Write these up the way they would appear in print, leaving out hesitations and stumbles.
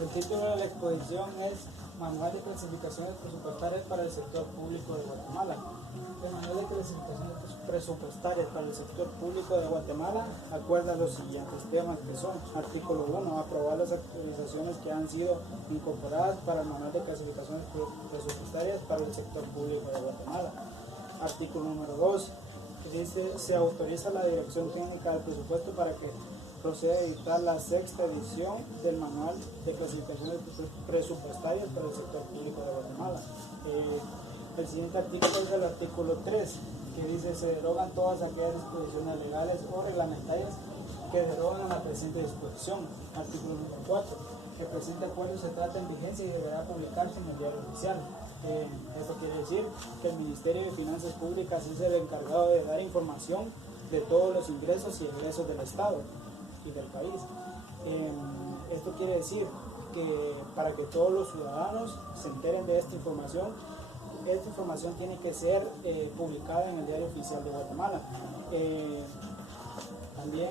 El título de la exposición es Manual de Clasificaciones Presupuestarias para el Sector Público de Guatemala. El Manual de Clasificaciones Presupuestarias para el Sector Público de Guatemala acuerda los siguientes temas que son: artículo 1, aprobar las actualizaciones que han sido incorporadas para el Manual de Clasificaciones Presupuestarias para el Sector Público de Guatemala. Artículo número 2, dice: se autoriza la Dirección Técnica del Presupuesto para que procede a editar la sexta edición del Manual de Clasificaciones Presupuestarias para el Sector Público de Guatemala. El siguiente artículo es el artículo 3, que dice: se derogan todas aquellas disposiciones legales o reglamentarias que derogan la presente disposición. Artículo número 4, el presente acuerdo se trata en vigencia y deberá publicarse en el diario oficial. Esto quiere decir que el Ministerio de Finanzas Públicas es el encargado de dar información de todos los ingresos y egresos del Estado y del país. Esto quiere decir que para que todos los ciudadanos se enteren de esta información tiene que ser publicada en el Diario Oficial de Guatemala. También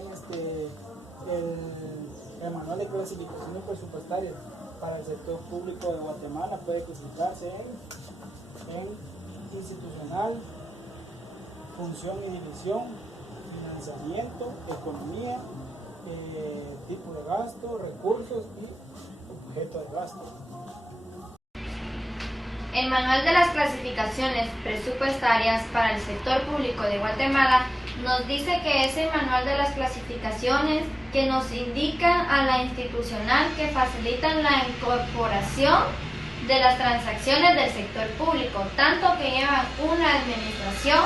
el Manual de Clasificaciones Presupuestarias para el Sector Público de Guatemala puede clasificarse en institucional, función y división, financiamiento, economía, tipo de gasto, recursos y objeto de gasto. El Manual de las Clasificaciones Presupuestarias para el Sector Público de Guatemala nos dice que es el manual de las clasificaciones que nos indica a la institucional que facilitan la incorporación de las transacciones del sector público, tanto que llevan una administración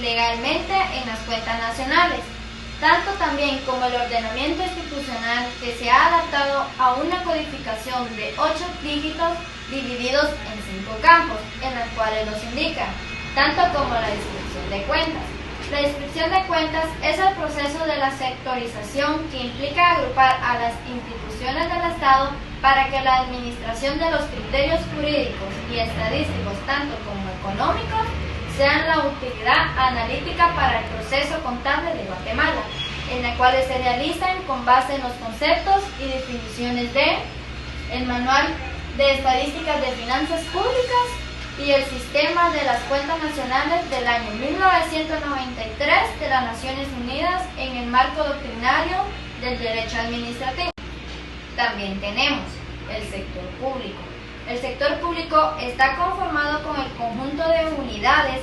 legalmente en las cuentas nacionales, tanto también como el ordenamiento institucional que se ha adaptado a una codificación de 8 dígitos divididos en 5 campos, en los cuales nos indica, tanto como la descripción de cuentas. La descripción de cuentas es el proceso de la sectorización que implica agrupar a las instituciones del Estado para que la administración de los criterios jurídicos y estadísticos, tanto como económicos, sean la utilidad analítica para el proceso contable de Guatemala, en la cual se realizan con base en los conceptos y definiciones de el Manual de Estadísticas de Finanzas Públicas y el Sistema de las Cuentas Nacionales del año 1993 de las Naciones Unidas en el marco doctrinario del derecho administrativo. También tenemos el sector público. El sector público está conformado con el conjunto de unidades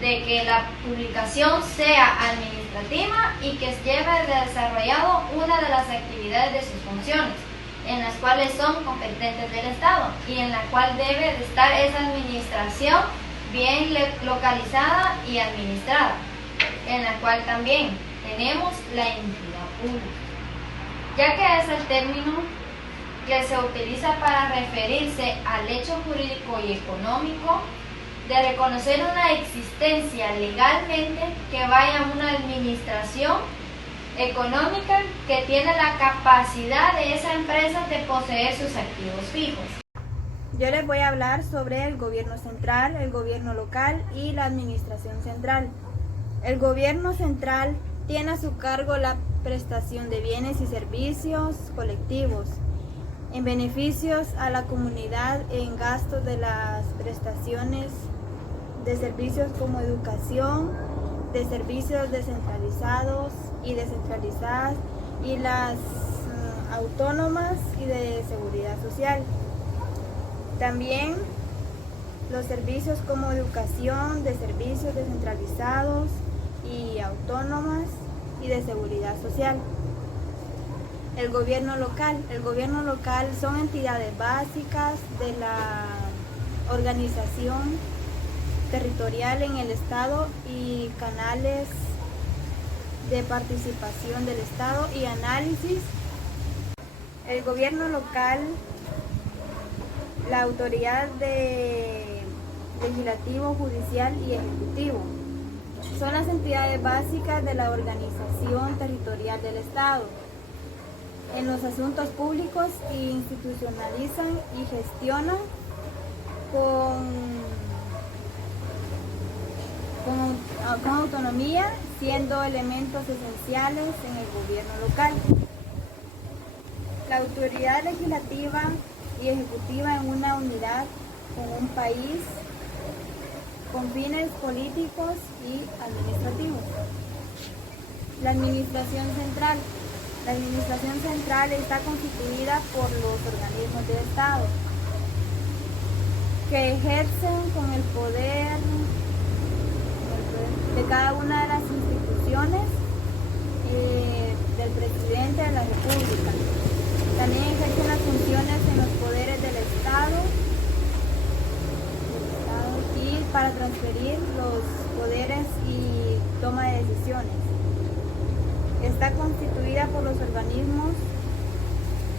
de que la publicación sea administrativa y que lleve desarrollado una de las actividades de sus funciones, en las cuales son competentes del Estado y en la cual debe de estar esa administración bien localizada y administrada, en la cual también tenemos la entidad pública, ya que es el término que se utiliza para referirse al hecho jurídico y económico de reconocer una existencia legalmente que vaya a una administración económica que tiene la capacidad de esa empresa de poseer sus activos fijos. Yo les voy a hablar sobre el gobierno central, el gobierno local y la administración central. El gobierno central tiene a su cargo la prestación de bienes y servicios colectivos, en beneficios a la comunidad, en gastos de las prestaciones de servicios como educación, de servicios descentralizados y descentralizadas y las autónomas y de seguridad social. También los servicios como educación, de servicios descentralizados y autónomas y de seguridad social. El gobierno local son entidades básicas de la organización territorial en el Estado y canales de participación del Estado y análisis. El gobierno local, la autoridad de legislativo, judicial y ejecutivo, son las entidades básicas de la organización territorial del Estado. En los asuntos públicos institucionalizan y gestionan con autonomía, siendo elementos esenciales en el gobierno local. La autoridad legislativa y ejecutiva en una unidad con un país con fines políticos y administrativos. La administración central. La administración central está constituida por los organismos del Estado que ejercen con el poder de cada una de las instituciones del presidente de la República. También ejercen las funciones en los poderes del Estado y para transferir los poderes y toma de decisiones. Está constituida por los organismos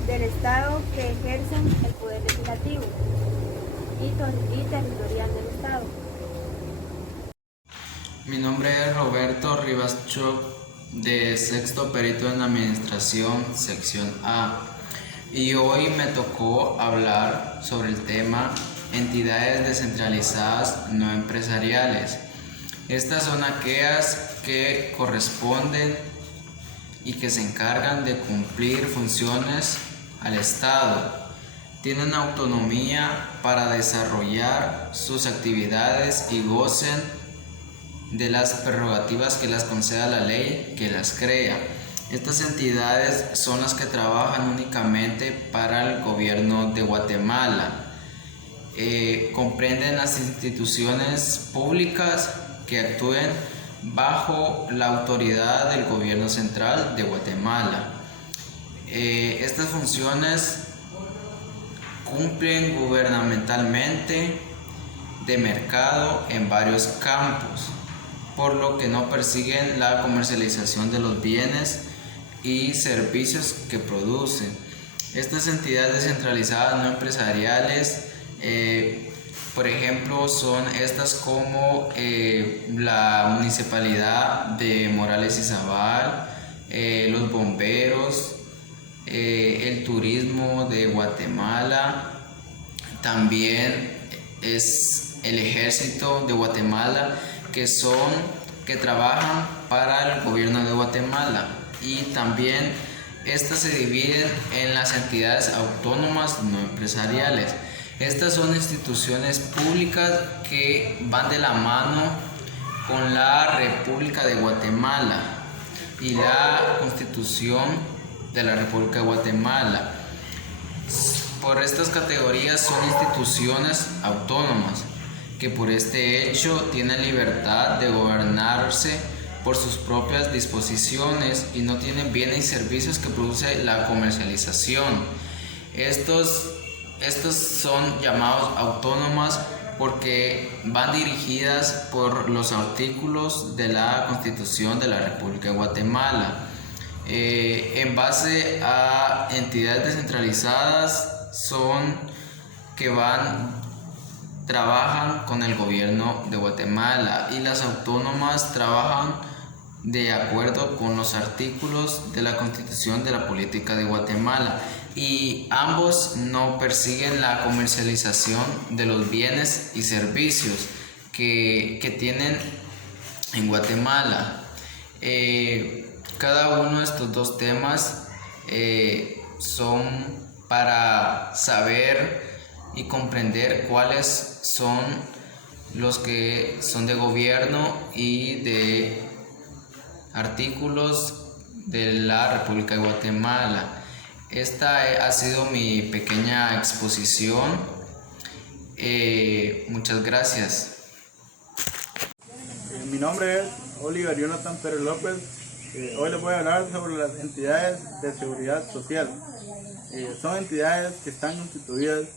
del Estado que ejercen el poder legislativo y territorial del Estado. Mi nombre es Roberto Rivas Choc, de sexto perito en administración, sección A, y hoy me tocó hablar sobre el tema entidades descentralizadas no empresariales. Estas son aquellas que corresponden y que se encargan de cumplir funciones al Estado. Tienen autonomía para desarrollar sus actividades y gocen de las prerrogativas que las conceda la ley que las crea. Estas entidades son las que trabajan únicamente para el gobierno de Guatemala. Comprenden las instituciones públicas que actúen bajo la autoridad del gobierno central de Guatemala. Estas funciones cumplen gubernamentalmente de mercado en varios campos, por lo que no persiguen la comercialización de los bienes y servicios que producen. Estas entidades descentralizadas no empresariales, por ejemplo, son estas como la Municipalidad de Morales Izabal, los bomberos, el turismo de Guatemala, también es el Ejército de Guatemala, que trabajan para el gobierno de Guatemala, y también estas se dividen en las entidades autónomas no empresariales. Estas son instituciones públicas que van de la mano con la República de Guatemala y la Constitución de la República de Guatemala. Por estas categorías son instituciones autónomas que por este hecho tienen libertad de gobernarse por sus propias disposiciones y no tienen bienes y servicios que produce la comercialización. Estos son llamados autónomas porque van dirigidas por los artículos de la Constitución de la República de Guatemala. En base a entidades descentralizadas son que trabajan con el gobierno de Guatemala, y las autónomas trabajan de acuerdo con los artículos de la Constitución de la Política de Guatemala, y ambos no persiguen la comercialización de los bienes y servicios que tienen en Guatemala. Cada uno de estos dos temas son para saber y comprender cuáles son los que son de gobierno y de artículos de la República de Guatemala. Esta ha sido mi pequeña exposición. Muchas gracias. Mi nombre es Oliver Jonathan Pérez López. Hoy les voy a hablar sobre las entidades de seguridad social. Son entidades que están constituidas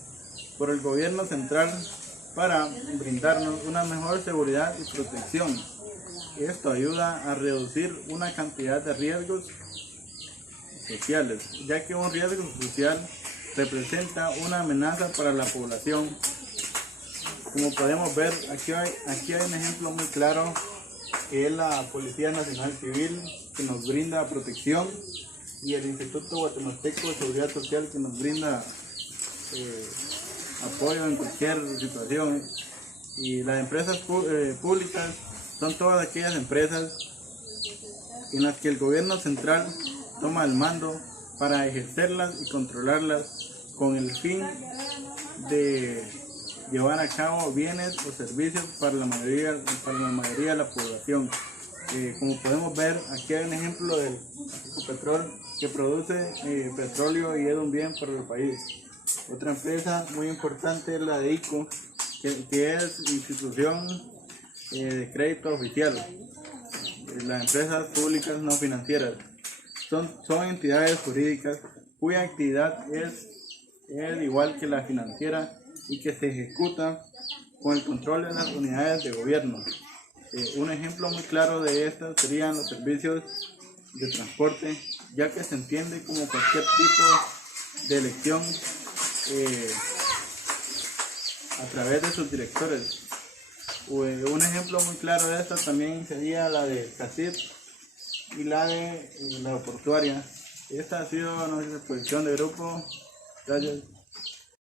por el gobierno central para brindarnos una mejor seguridad y protección. Esto ayuda a reducir una cantidad de riesgos sociales, ya que un riesgo social representa una amenaza para la población. Como podemos ver, aquí hay un ejemplo muy claro, que es la Policía Nacional Civil, que nos brinda protección, y el Instituto Guatemalteco de Seguridad Social, que nos brinda apoyo en cualquier situación. Y las empresas públicas son todas aquellas empresas en las que el gobierno central toma el mando para ejercerlas y controlarlas con el fin de llevar a cabo bienes o servicios para la mayoría de la población. Como podemos ver, aquí hay un ejemplo del Ecopetrol, que produce petróleo y es un bien para el país. Otra empresa muy importante es la de ICO, que es institución de crédito oficial. Las empresas públicas no financieras son entidades jurídicas cuya actividad es igual que la financiera y que se ejecuta con el control de las unidades de gobierno. Un ejemplo muy claro de estas serían los servicios de transporte, ya que se entiende como cualquier tipo de elección a través de sus directores. Un ejemplo muy claro de esta también sería la de CACIT y la de la aeroportuaria. Esta ha sido nuestra exposición de grupo. Gracias.